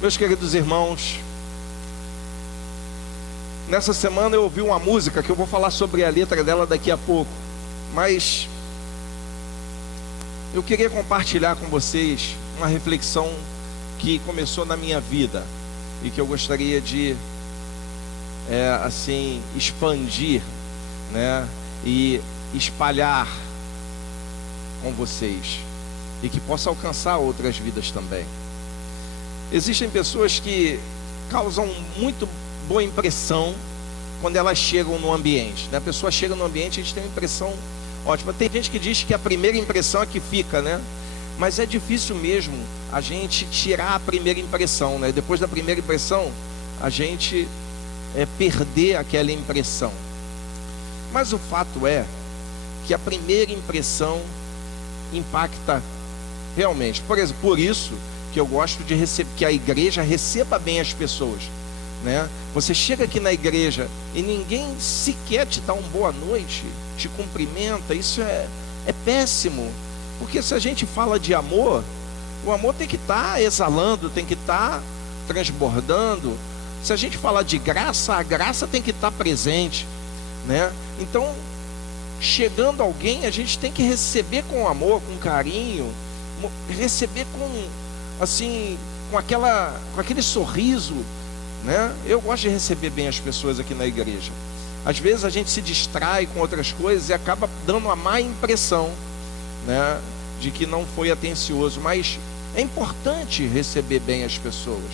Meus queridos irmãos, nessa semana eu ouvi uma música que eu vou falar sobre a letra dela daqui a pouco, mas eu queria compartilhar com vocês uma reflexão que começou na minha vida e que eu gostaria de expandir, né, e espalhar com vocês, e que possa alcançar outras vidas também. Existem pessoas que causam muito boa impressão quando elas chegam no ambiente, né? A pessoa chega no ambiente, a gente tem uma impressão ótima. Tem gente que diz que a primeira impressão é que fica, né? Mas é difícil mesmo a gente tirar a primeira impressão, né? Depois da primeira impressão, a gente perder aquela impressão. Mas o fato é que a primeira impressão impacta realmente. Por exemplo, por isso que eu gosto de que a igreja receba bem as pessoas, né? Você chega aqui na igreja e ninguém sequer te dá uma boa noite, te cumprimenta. Isso é péssimo, porque se a gente fala de amor, o amor tem que estar exalando, tem que estar transbordando. Se a gente fala de graça, a graça tem que estar presente, né? Então, chegando alguém, a gente tem que receber com amor, com carinho, receber com aquele sorriso, né? Eu gosto de receber bem as pessoas aqui na igreja. Às vezes a gente se distrai com outras coisas e acaba dando uma má impressão, né, de que não foi atencioso, mas é importante receber bem as pessoas.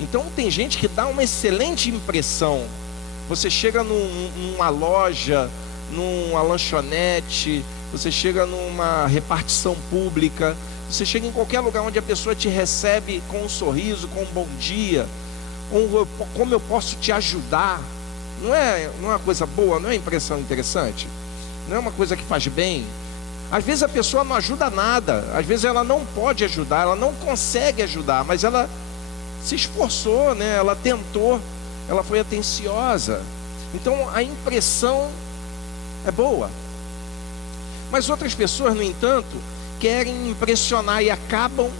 Então tem gente que dá uma excelente impressão. Você chega numa loja, numa lanchonete, você chega numa repartição pública, você chega em qualquer lugar onde a pessoa te recebe com um sorriso, com um bom dia, como eu posso te ajudar? Não é uma coisa boa? Não é impressão interessante? Não é uma coisa que faz bem? Às vezes a pessoa não ajuda nada, às vezes ela não pode ajudar, ela não consegue ajudar, mas ela se esforçou, né? Ela tentou, ela foi atenciosa. Então a impressão é boa. Mas outras pessoas, no entanto, querem impressionar e acabam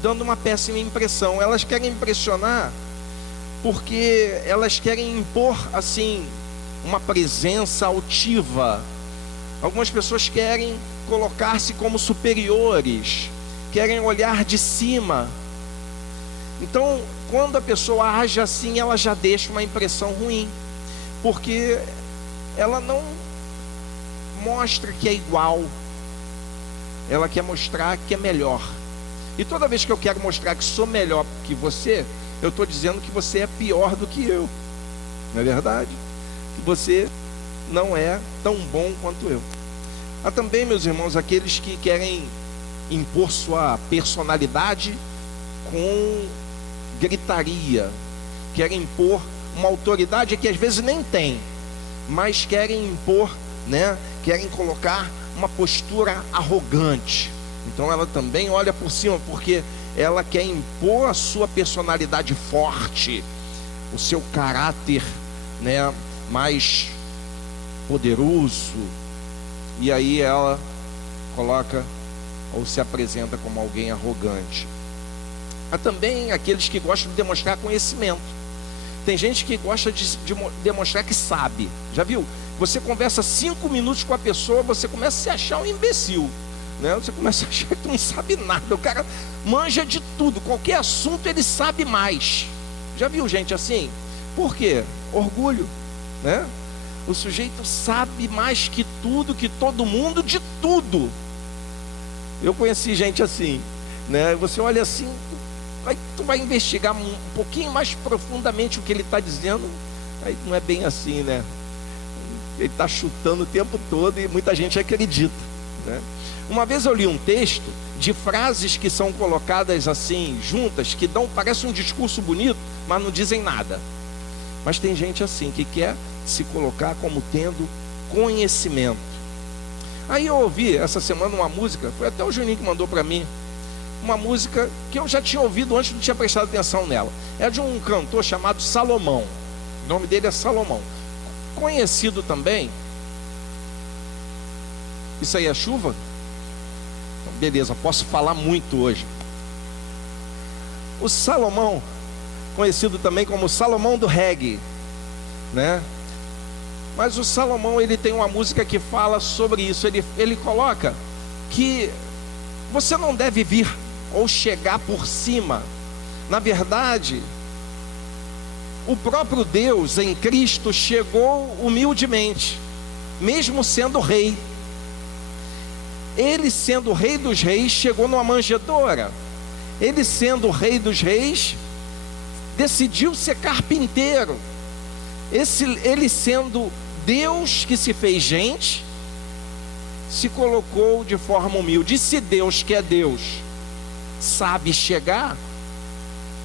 dando uma péssima impressão. Elas querem impressionar porque elas querem impor uma presença altiva. Algumas pessoas querem colocar-se como superiores, querem olhar de cima. Então, quando a pessoa age assim, ela já deixa uma impressão ruim, porque ela não mostra que é igual, ela quer mostrar que é melhor. E toda vez que eu quero mostrar que sou melhor que você, eu estou dizendo que você é pior do que eu. Não é verdade? Que você não é tão bom quanto eu. Há também, meus irmãos, aqueles que querem impor sua personalidade com gritaria, querem impor uma autoridade que às vezes nem tem, mas querem impor, né? Querem colocar uma postura arrogante. Então ela também olha por cima, porque ela quer impor a sua personalidade forte, o seu caráter, né, mais poderoso. E aí ela coloca ou se apresenta como alguém arrogante. Há também aqueles que gostam de demonstrar conhecimento. Tem gente que gosta de demonstrar que sabe. Já viu? Você conversa 5 minutos com a pessoa, você começa a se achar um imbecil, né? Você começa a achar que não sabe nada. O cara manja de tudo, qualquer assunto ele sabe mais. Já viu gente assim? Por quê? Orgulho, né? O sujeito sabe mais que tudo, que todo mundo, de tudo. Eu conheci gente assim, né? Você olha assim, tu vai investigar um pouquinho mais profundamente o que ele está dizendo, aí não é bem assim, né? Ele está chutando o tempo todo e muita gente acredita, né? Uma vez eu li um texto de frases que são colocadas assim, juntas, que parece um discurso bonito, mas não dizem nada. Mas tem gente assim, que quer se colocar como tendo conhecimento. Aí eu ouvi essa semana uma música, foi até o Juninho que mandou para mim, uma música que eu já tinha ouvido antes, não tinha prestado atenção nela. É de um cantor chamado Salomão. O nome dele é Salomão. Conhecido também. Isso aí é chuva? Então, beleza, posso falar muito hoje. O Salomão, conhecido também como Salomão do reggae, né? Mas o Salomão, ele tem uma música que fala sobre isso. Ele coloca que você não deve vir ou chegar por cima. Na verdade, o próprio Deus em Cristo chegou humildemente, mesmo sendo rei. Ele, sendo o rei dos reis, chegou numa manjedoura. Ele, sendo o rei dos reis, decidiu ser carpinteiro. Ele, sendo Deus que se fez gente, se colocou de forma humilde. E se Deus, que é Deus, sabe chegar,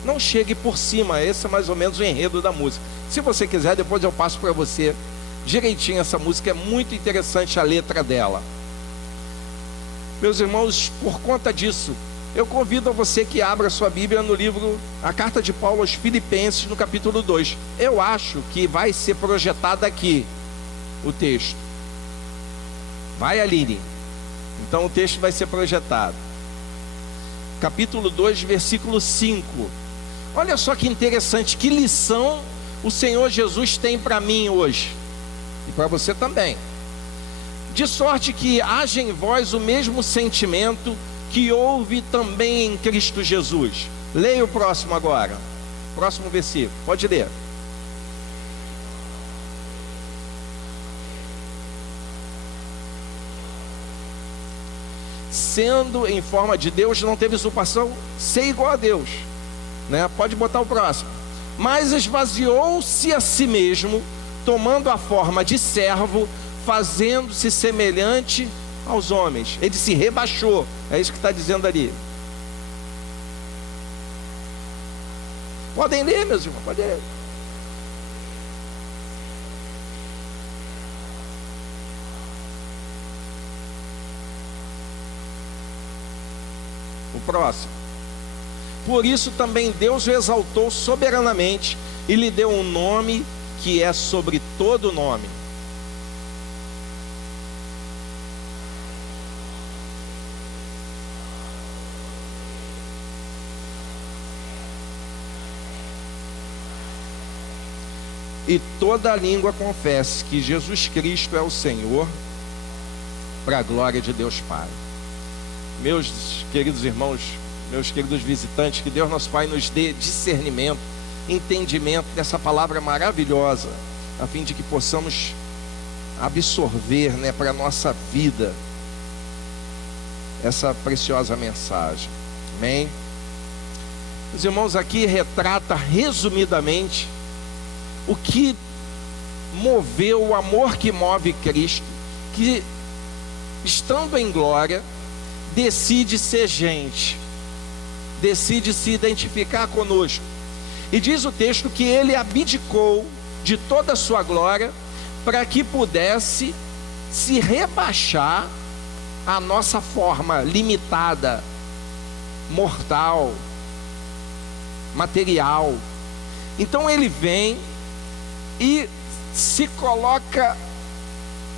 não chegue por cima. Esse é mais ou menos o enredo da música. Se você quiser, depois eu passo para você direitinho essa música. É muito interessante a letra dela. Meus irmãos, por conta disso, eu convido a você que abra sua Bíblia no livro, a carta de Paulo aos Filipenses, no capítulo 2. Eu acho que vai ser projetado aqui o texto. Vai, Aline. Então o texto vai ser projetado. Capítulo 2, versículo 5. Olha só que interessante, que lição o Senhor Jesus tem para mim hoje. E para você também. De sorte que haja em vós o mesmo sentimento que houve também em Cristo Jesus. Leia o próximo agora. Próximo versículo. Pode ler. Sendo em forma de Deus, não teve usurpação, ser igual a Deus, né? Pode botar o próximo. Mas esvaziou-se a si mesmo, tomando a forma de servo, fazendo-se semelhante aos homens. Ele se rebaixou. É isso que está dizendo ali. Podem ler, meus irmãos, podem ler. O próximo. Por isso também Deus o exaltou soberanamente e lhe deu um nome que é sobre todo nome. E toda a língua confesse que Jesus Cristo é o Senhor, para a glória de Deus Pai. Meus queridos irmãos, meus queridos visitantes, que Deus nosso Pai nos dê discernimento, entendimento dessa palavra maravilhosa, a fim de que possamos absorver, né, para a nossa vida essa preciosa mensagem. Amém? Os irmãos, aqui retrata resumidamente o que moveu, o amor que move Cristo, que estando em glória, decide ser gente, decide se identificar conosco. E diz o texto que ele abdicou de toda a sua glória para que pudesse se rebaixar à nossa forma limitada, mortal, material. Então ele vem e se coloca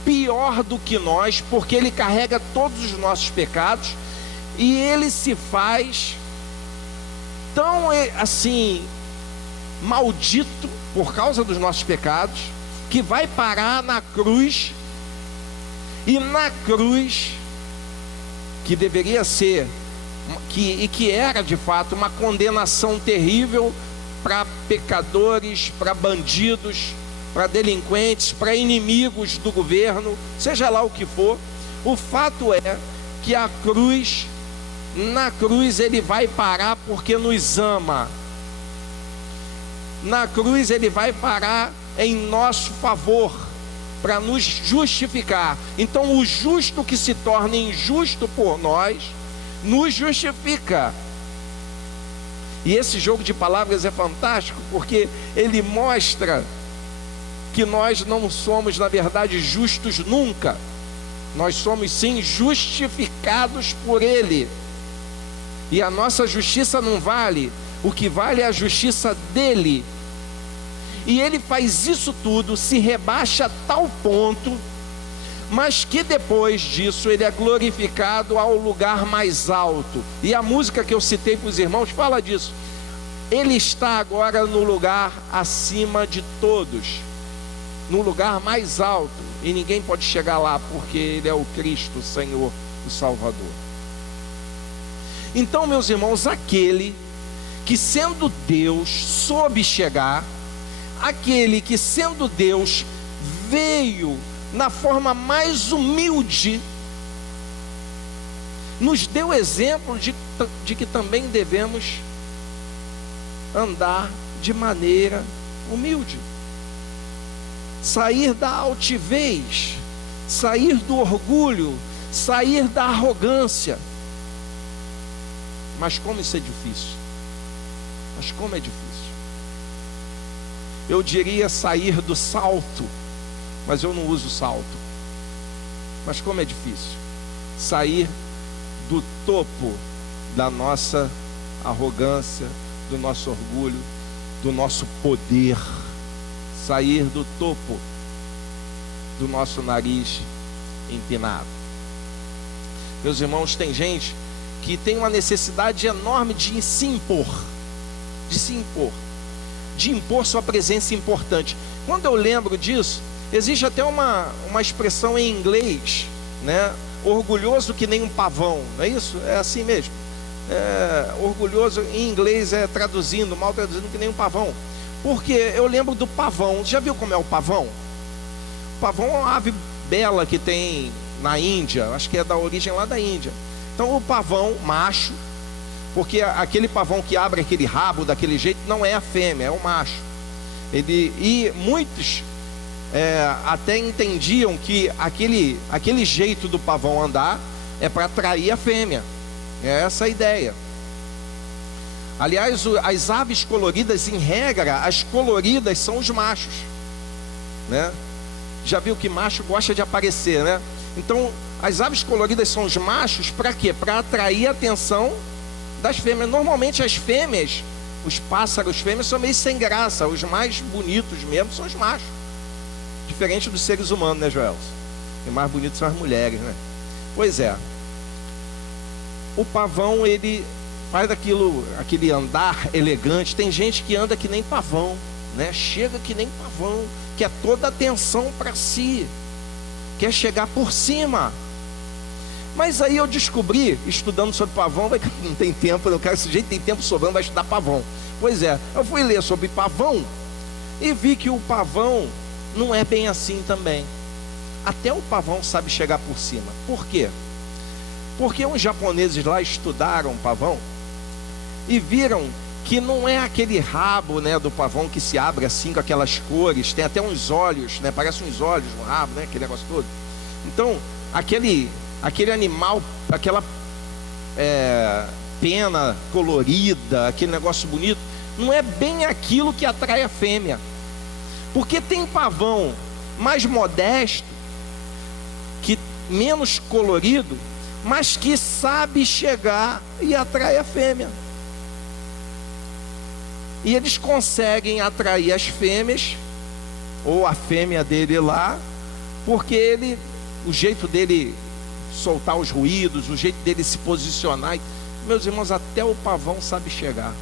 pior do que nós, porque ele carrega todos os nossos pecados, e ele se faz tão assim maldito por causa dos nossos pecados, que vai parar na cruz. E na cruz, que deveria ser e que era de fato uma condenação terrível para pecadores, para bandidos, para delinquentes, para inimigos do governo, seja lá o que for. O fato é que a cruz, na cruz ele vai parar porque nos ama. Na cruz ele vai parar em nosso favor, para nos justificar. Então o justo que se torna injusto por nós, nos justifica. E esse jogo de palavras é fantástico, porque ele mostra que nós não somos, na verdade, justos nunca. Nós somos sim justificados por ele. E a nossa justiça não vale, o que vale é a justiça dele. E ele faz isso tudo, se rebaixa a tal ponto, mas que depois disso ele é glorificado ao lugar mais alto. E a música que eu citei para os irmãos fala disso. Ele está agora no lugar acima de todos, no lugar mais alto, e ninguém pode chegar lá, porque Ele é o Cristo, o Senhor, o Salvador. Então, meus irmãos, aquele que sendo Deus soube chegar, aquele que sendo Deus veio na forma mais humilde, nos deu exemplo de que também devemos andar de maneira humilde, sair da altivez, sair do orgulho, sair da arrogância. Mas como isso é difícil? Mas como é difícil? Eu diria sair do salto, mas eu não uso salto. Mas como é difícil? Sair do topo da nossa arrogância, do nosso orgulho, do nosso poder. Sair do topo do nosso nariz empinado. Meus irmãos, tem gente que tem uma necessidade enorme de se impor, de impor sua presença importante. Quando eu lembro disso, existe até uma expressão em inglês, né? Orgulhoso que nem um pavão, não é isso? É assim mesmo. Orgulhoso em inglês traduzindo, mal traduzindo, que nem um pavão. Porque eu lembro do pavão. Já viu como é o pavão? O pavão é uma ave bela que tem na Índia, acho que é da origem lá da Índia. Então o pavão macho, porque aquele pavão que abre aquele rabo daquele jeito não é a fêmea, é o macho. E muitos até entendiam que aquele jeito do pavão andar é para atrair a fêmea. É essa a ideia. Aliás, as aves coloridas, em regra, as coloridas são os machos, né? Já viu que macho gosta de aparecer, né? Então, as aves coloridas são os machos para quê? Para atrair a atenção das fêmeas. Normalmente as fêmeas, os pássaros fêmeas são meio sem graça. Os mais bonitos mesmo são os machos. Diferente dos seres humanos, né, Joel? Os mais bonitos são as mulheres, né? Pois é. O pavão, ele faz aquele andar elegante. Tem gente que anda que nem pavão, né? Chega que nem pavão, quer toda a atenção para si, quer chegar por cima. Mas aí eu descobri, estudando sobre pavão, não tem tempo, eu quero esse jeito, tem tempo sobrando, vai estudar pavão. Pois é, eu fui ler sobre pavão e vi que o pavão não é bem assim também. Até o pavão sabe chegar por cima. Por quê? Porque uns japoneses lá estudaram o pavão e viram que não é aquele rabo, né, do pavão que se abre assim com aquelas cores, tem até uns olhos, né, parece uns olhos no rabo, né, aquele negócio todo. Então, aquele animal, aquela pena colorida, aquele negócio bonito, não é bem aquilo que atrai a fêmea. Porque tem pavão mais modesto, que menos colorido, mas que sabe chegar e atrai a fêmea. E eles conseguem atrair as fêmeas, ou a fêmea dele lá, porque o jeito dele soltar os ruídos, o jeito dele se posicionar. Meus irmãos, até o pavão sabe chegar.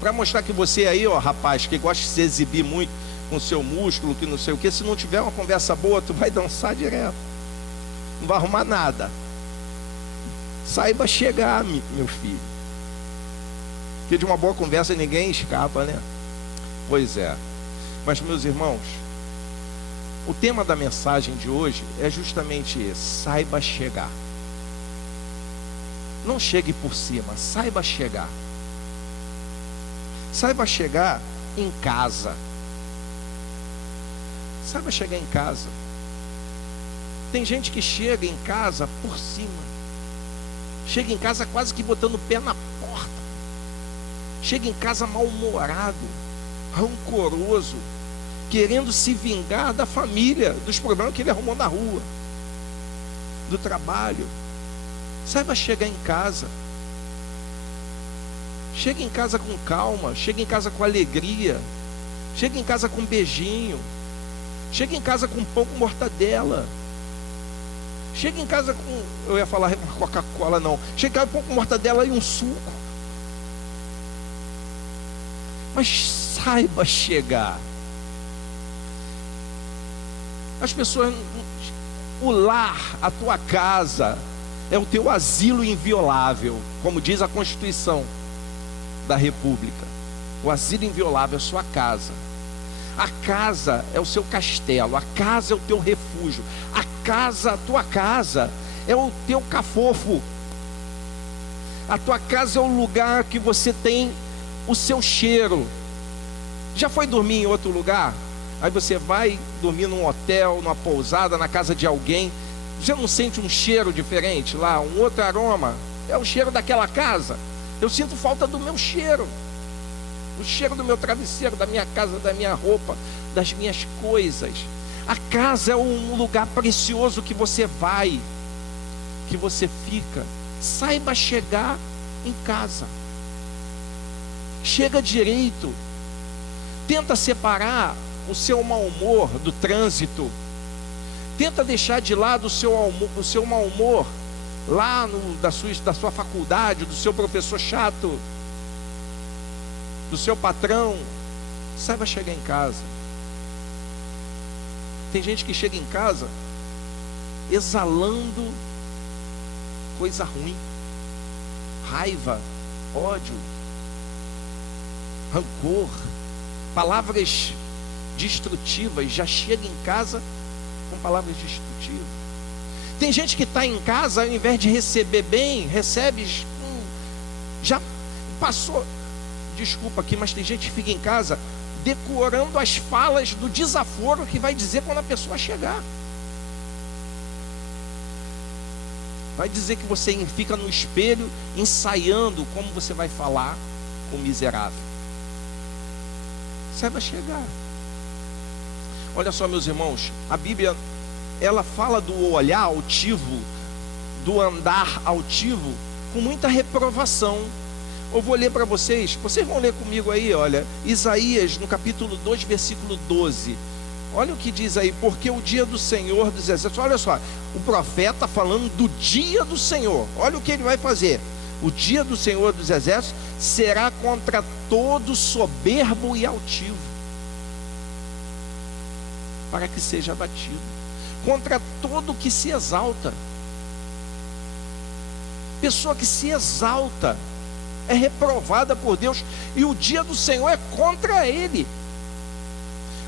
Para mostrar que você aí, ó, rapaz, que gosta de se exibir muito com o seu músculo, que não sei o que, se não tiver uma conversa boa, tu vai dançar direto, não vai arrumar nada. Saiba chegar, meu filho, porque de uma boa conversa ninguém escapa, né? Pois é. Mas, meus irmãos, o tema da mensagem de hoje é justamente esse: saiba chegar. Não chegue por cima, saiba chegar. Saiba chegar em casa. Saiba chegar em casa. Tem gente que chega em casa por cima. Chega em casa quase que botando o pé na porta. Chega em casa mal-humorado, rancoroso, querendo se vingar da família, dos problemas que ele arrumou na rua, do trabalho. Saiba chegar em casa. Chega em casa com calma, chega em casa com alegria, chega em casa com um beijinho, chega em casa com pão com mortadela, chega em casa com, eu ia falar uma Coca-Cola, não, chega em casa com pão com mortadela e um suco. mas saiba chegar. As pessoas, o lar, a tua casa, é o teu asilo inviolável, como diz a Constituição da República. O asilo inviolável é a sua casa. A casa é o seu castelo, a casa é o teu refúgio, a casa, a tua casa é o teu cafofo. A tua casa é o lugar que você tem o seu cheiro. Já foi dormir em outro lugar? Aí você vai dormir num hotel, numa pousada, na casa de alguém. Já não sente um cheiro diferente lá, um outro aroma? É o cheiro daquela casa. Eu sinto falta do meu cheiro. O cheiro do meu travesseiro, da minha casa, da minha roupa, das minhas coisas. A casa é um lugar precioso que você vai, que você fica. Saiba chegar em casa. Chega direito. Tenta separar o seu mau humor do trânsito. Tenta deixar de lado o seu mau humor lá da sua faculdade, do seu professor chato, do seu patrão. Saiba chegar em casa. Tem gente que chega em casa exalando coisa ruim, raiva, ódio, rancor, palavras destrutivas. Já chega em casa com palavras destrutivas. Tem gente que está em casa, ao invés de receber bem, recebe, já passou, desculpa aqui, mas tem gente que fica em casa decorando as falas do desaforo que vai dizer quando a pessoa chegar. Vai dizer que você fica no espelho ensaiando como você vai falar com o miserável. Saiba chegar. Olha só, meus irmãos, a Bíblia, ela fala do olhar altivo, do andar altivo, com muita reprovação. Eu vou ler para vocês vão ler comigo aí, olha, Isaías, no capítulo 2, versículo 12. Olha o que diz aí: porque o dia do Senhor dos Exércitos, olha só, o profeta falando do dia do Senhor. Olha o que ele vai fazer. O dia do Senhor dos Exércitos será contra todo soberbo e altivo, para que seja abatido, contra todo que se exalta. Pessoa que se exalta é reprovada por Deus, e o dia do Senhor é contra ele.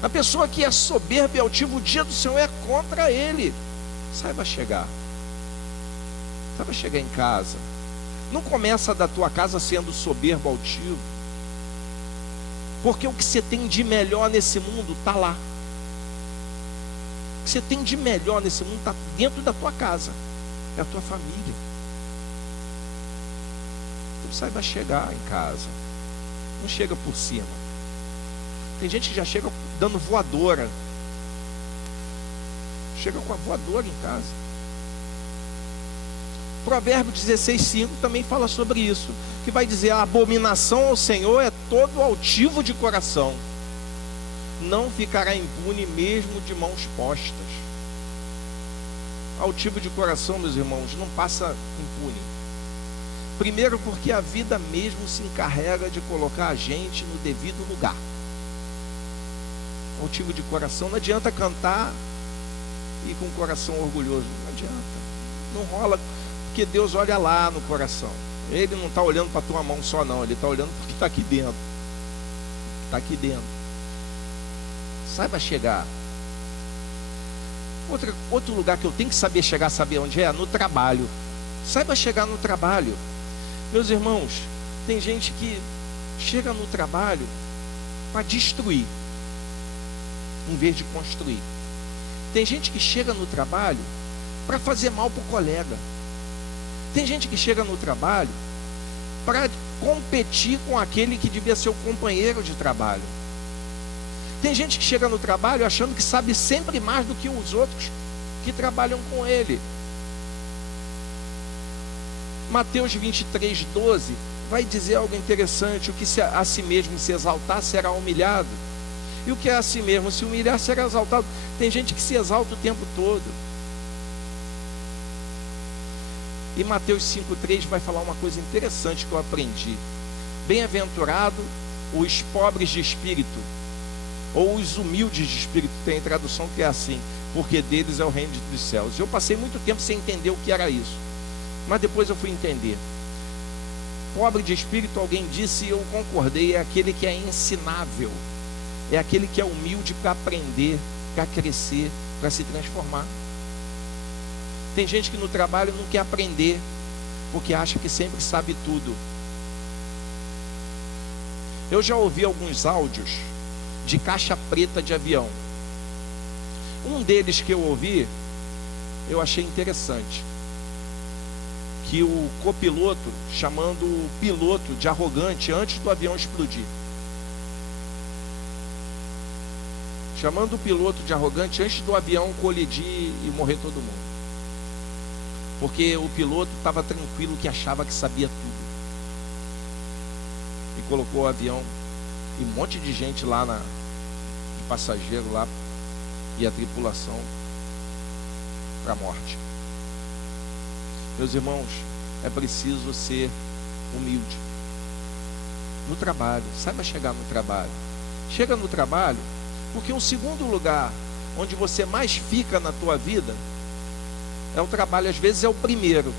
A pessoa que é soberba e altiva, o dia do Senhor é contra ele. Saiba chegar. Saiba chegar em casa. Não começa da tua casa sendo soberbo, altivo, porque o que você tem de melhor nesse mundo está lá. O que você tem de melhor nesse mundo está dentro da tua casa, é a tua família. Então saiba chegar em casa. Não chega por cima. Tem gente que já chega dando voadora. Chega com a voadora em casa. Provérbio 16:5 também fala sobre isso, que vai dizer: a abominação ao Senhor é todo altivo de coração, não ficará impune mesmo de mãos postas. Altivo de coração, meus irmãos, não passa impune. Primeiro porque a vida mesmo se encarrega de colocar a gente no devido lugar. Altivo de coração, não adianta cantar e com o coração orgulhoso, não adianta, não rola, porque Deus olha lá no coração. Ele não está olhando para a tua mão só não, ele está olhando porque está aqui dentro. Está aqui dentro. Saiba chegar. Outro lugar que eu tenho que saber chegar, saber onde é? No trabalho. Saiba chegar no trabalho. Meus irmãos, tem gente que chega no trabalho para destruir, em vez de construir. Tem gente que chega no trabalho para fazer mal para o colega. Tem gente que chega no trabalho para competir com aquele que devia ser o companheiro de trabalho. Tem gente que chega no trabalho achando que sabe sempre mais do que os outros que trabalham com ele. Mateus 23:12 vai dizer algo interessante: o que a si mesmo se exaltar será humilhado, e o que a si mesmo se humilhar será exaltado. Tem gente que se exalta o tempo todo. E Mateus 5:3 vai falar uma coisa interessante que eu aprendi: bem-aventurado os pobres de espírito, ou os humildes de espírito, tem tradução que é assim, porque deles é o reino dos céus. Eu passei muito tempo sem entender o que era isso, mas depois eu fui entender. Pobre de espírito, alguém disse e eu concordei, é aquele que é ensinável, é aquele que é humilde para aprender, para crescer, para se transformar. Tem gente que no trabalho não quer aprender, porque acha que sempre sabe tudo. Eu já ouvi alguns áudios de caixa preta de avião. Um deles que eu ouvi, eu achei interessante, que o copiloto chamando o piloto de arrogante antes do avião explodir. Chamando o piloto de arrogante antes do avião colidir e morrer todo mundo. Porque o piloto estava tranquilo que achava que sabia tudo. E colocou o avião e um monte de gente lá de passageiro lá e a tripulação para a morte. Meus irmãos, é preciso ser humilde no trabalho. Saiba chegar no trabalho. Chega no trabalho, porque o segundo lugar onde você mais fica na tua vida é o trabalho. Às vezes é o primeiro.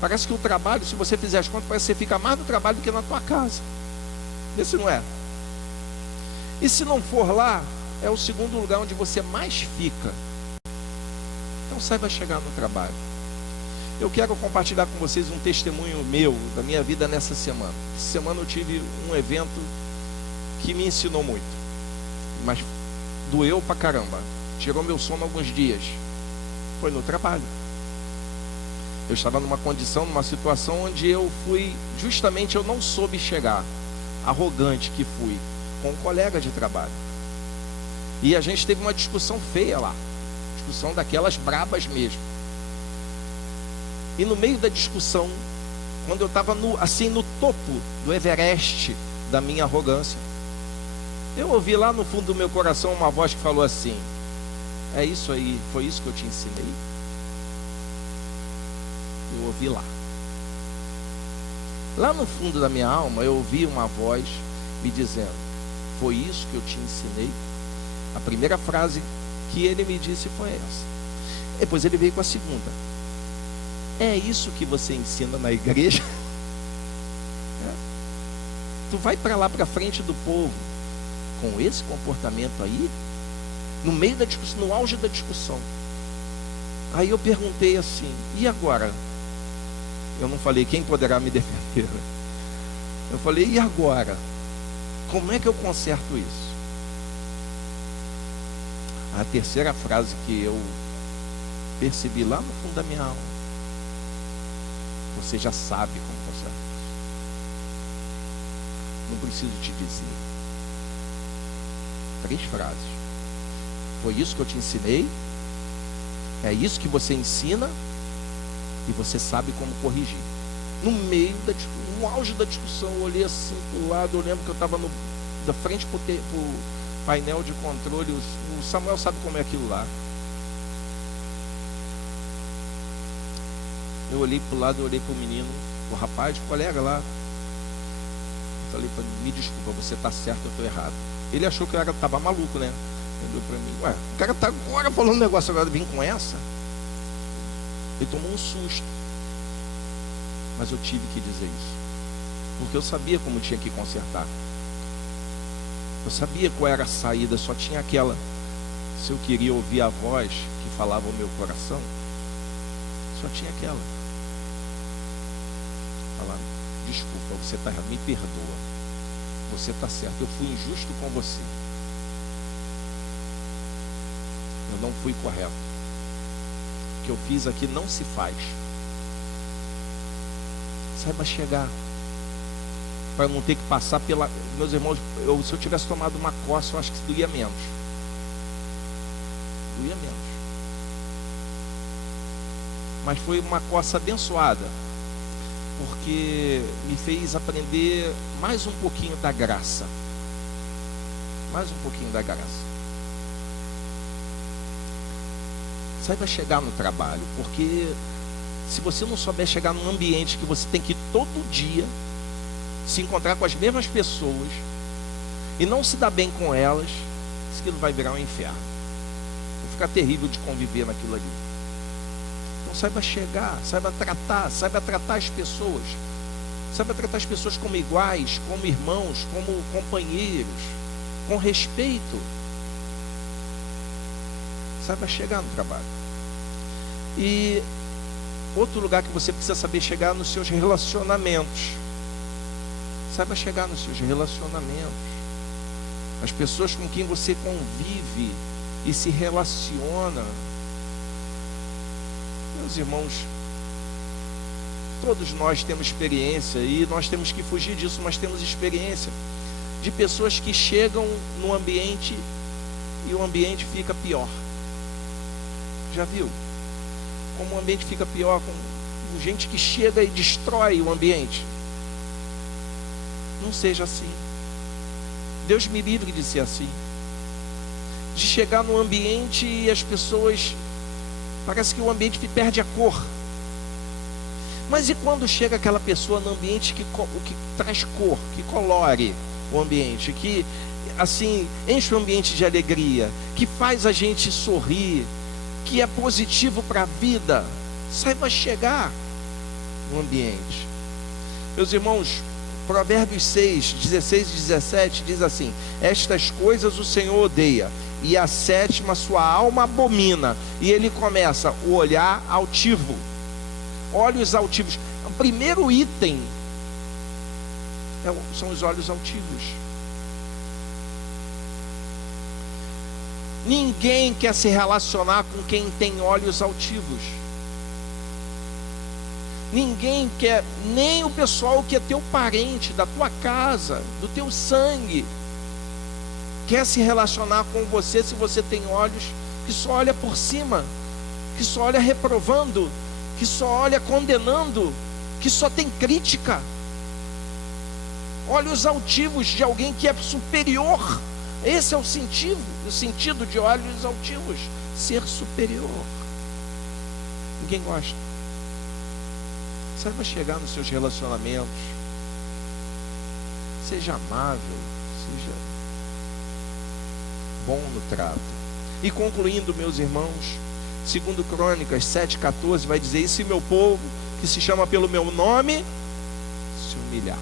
Parece que o trabalho, se você fizer as contas, parece que você fica mais no trabalho do que na tua casa. Esse não é. E se não for lá, é o segundo lugar onde você mais fica. Então saiba chegar no trabalho. Eu quero compartilhar com vocês um testemunho meu, da minha vida nessa semana. Essa semana eu tive um evento que me ensinou muito, mas doeu pra caramba, tirou meu sono alguns dias. Foi no trabalho. Eu estava numa condição, numa situação onde eu justamente eu não soube chegar, arrogante que fui, com um colega de trabalho. E a gente teve uma discussão feia lá, discussão daquelas brabas mesmo. E no meio da discussão, quando eu estava no topo do Everest da minha arrogância, eu ouvi lá no fundo do meu coração uma voz que falou assim: é isso aí, foi isso que eu te ensinei? Eu ouvi lá. Lá no fundo da minha alma, eu ouvi uma voz me dizendo: foi isso que eu te ensinei? A primeira frase que ele me disse foi essa. Depois ele veio com a segunda: é isso que você ensina na igreja? Tu vai para lá para frente do povo com esse comportamento aí, no meio da discussão, no auge da discussão. Aí eu perguntei assim: e agora? Eu não falei quem poderá me defender. Eu falei: e agora? Como é que eu conserto isso? A terceira frase que eu percebi lá no fundo da minha alma: você já sabe como consertar isso. Não preciso te dizer. 3 frases. Foi isso que eu te ensinei. É isso que você ensina. E você sabe como corrigir. No meio no auge da discussão, eu olhei assim pro lado. Eu lembro que eu estava da frente pro painel de controle. O Samuel sabe como é aquilo lá. Eu olhei para o lado, eu olhei para o menino, o rapaz, o colega lá. Eu falei para ele: me desculpa, você está certo, eu estou errado. Ele achou que eu estava maluco, né? Ele olhou para mim: ué, o cara está agora falando um negócio, agora vim com essa. Ele tomou um susto. Mas eu tive que dizer isso, porque eu sabia como tinha que consertar. Eu sabia qual era a saída, só tinha aquela. Se eu queria ouvir a voz que falava o meu coração, só tinha aquela. Falar: desculpa, você está errado, me perdoa, você está certo, eu fui injusto com você, eu não fui correto, o que eu fiz aqui não se faz. Saiba chegar, para não ter que passar pela... Meus irmãos, se eu tivesse tomado uma coça, eu acho que doía menos. Doía menos. Mas foi uma coça abençoada, porque me fez aprender mais um pouquinho da graça. Mais um pouquinho da graça. Saiba chegar no trabalho, porque se você não souber chegar num ambiente que você tem que ir todo dia, se encontrar com as mesmas pessoas e não se dar bem com elas, aquilo vai virar um inferno. Vai ficar terrível de conviver naquilo ali. Então saiba chegar, saiba tratar as pessoas. Saiba tratar as pessoas como iguais, como irmãos, como companheiros, com respeito. Saiba chegar no trabalho. E outro lugar que você precisa saber chegar nos seus relacionamentos. Saiba chegar nos seus relacionamentos. As pessoas com quem você convive e se relaciona. Meus irmãos, todos nós temos experiência e nós temos que fugir disso, mas temos experiência de pessoas que chegam no ambiente e o ambiente fica pior. Já viu? Como o ambiente fica pior com gente que chega e destrói o ambiente. Não seja assim. Deus me livre de ser assim. De chegar no ambiente e as pessoas, parece que o ambiente perde a cor. Mas e quando chega aquela pessoa no ambiente que traz cor, que colore o ambiente, que assim enche o ambiente de alegria, que faz a gente sorrir, que é positivo para a vida? Saiba chegar no ambiente. Meus irmãos, Provérbios 6, 16 e 17 diz assim: estas coisas o Senhor odeia, e a sétima sua alma abomina. E ele começa: o olhar altivo. Olhos altivos. O primeiro item são os olhos altivos. Ninguém quer se relacionar com quem tem olhos altivos. Ninguém quer, nem o pessoal que é teu parente, da tua casa, do teu sangue, quer se relacionar com você se você tem olhos que só olha por cima, que só olha reprovando, que só olha condenando, que só tem crítica. Olhos altivos de alguém que é superior. Esse é o sentido de olhos altivos, ser superior. Ninguém gosta. Saiba chegar nos seus relacionamentos. Seja amável, seja bom no trato. E concluindo, meus irmãos, 2 Crônicas 7,14 vai dizer: e se meu povo, que se chama pelo meu nome, se humilhar.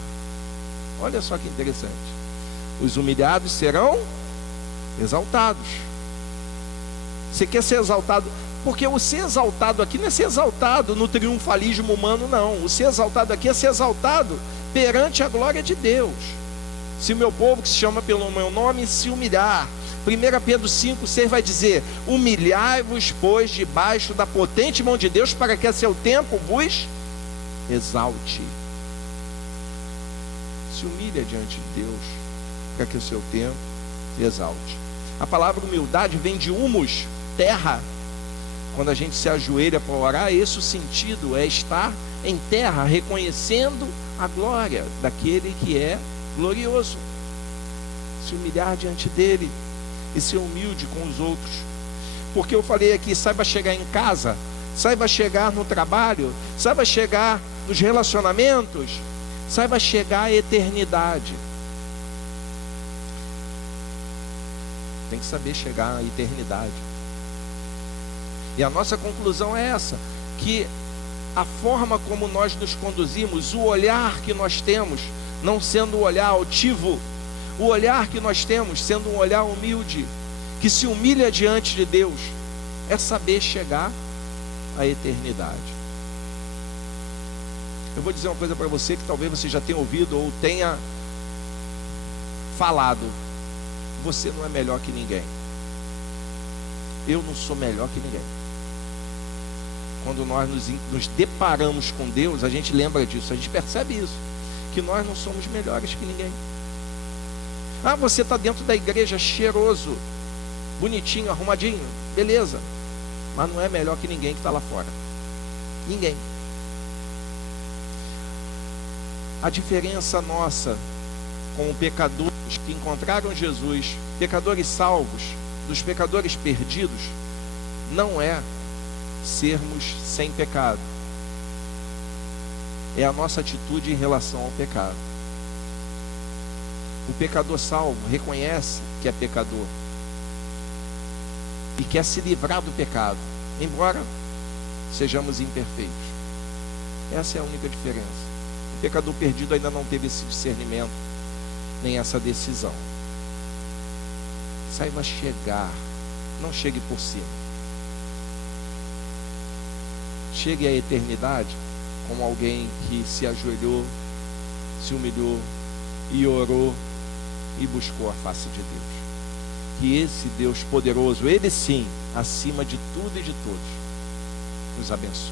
Olha só que interessante. Os humilhados serão exaltados. Você quer ser exaltado? Porque o ser exaltado aqui não é ser exaltado no triunfalismo humano, não. O ser exaltado aqui é ser exaltado perante a glória de Deus. Se o meu povo, que se chama pelo meu nome, se humilhar. 1 Pedro 5,6 vai dizer: humilhai-vos, pois, debaixo da potente mão de Deus, para que a seu tempo vos exalte. Se humilha diante de Deus, para que o seu tempo exalte. A palavra humildade vem de humus, terra. Quando a gente se ajoelha para orar, esse o sentido é estar em terra, reconhecendo a glória daquele que é glorioso. Se humilhar diante dele e ser humilde com os outros. Porque eu falei aqui: saiba chegar em casa, saiba chegar no trabalho, saiba chegar nos relacionamentos, saiba chegar à eternidade. Tem que saber chegar à eternidade. E a nossa conclusão é essa: que a forma como nós nos conduzimos, o olhar que nós temos, não sendo um olhar altivo, o olhar que nós temos sendo um olhar humilde, que se humilha diante de Deus, é saber chegar à eternidade. Eu vou dizer uma coisa para você que talvez você já tenha ouvido ou tenha falado: você não é melhor que ninguém. Eu não sou melhor que ninguém. Quando nós nos deparamos com Deus, a gente lembra disso, a gente percebe isso, que nós não somos melhores que ninguém. Ah, você está dentro da igreja cheiroso, bonitinho, arrumadinho, beleza, mas não é melhor que ninguém que está lá fora. Ninguém. A diferença nossa com pecadores que encontraram Jesus, pecadores salvos, dos pecadores perdidos, não é sermos sem pecado, é a nossa atitude em relação ao pecado. O pecador salvo reconhece que é pecador e quer se livrar do pecado, embora sejamos imperfeitos. Essa é a única diferença. O pecador perdido ainda não teve esse discernimento, nem essa decisão. Saiba chegar, não chegue por cima. Chegue à eternidade como alguém que se ajoelhou, se humilhou e orou e buscou a face de Deus. Que esse Deus poderoso, Ele sim, acima de tudo e de todos, nos abençoe.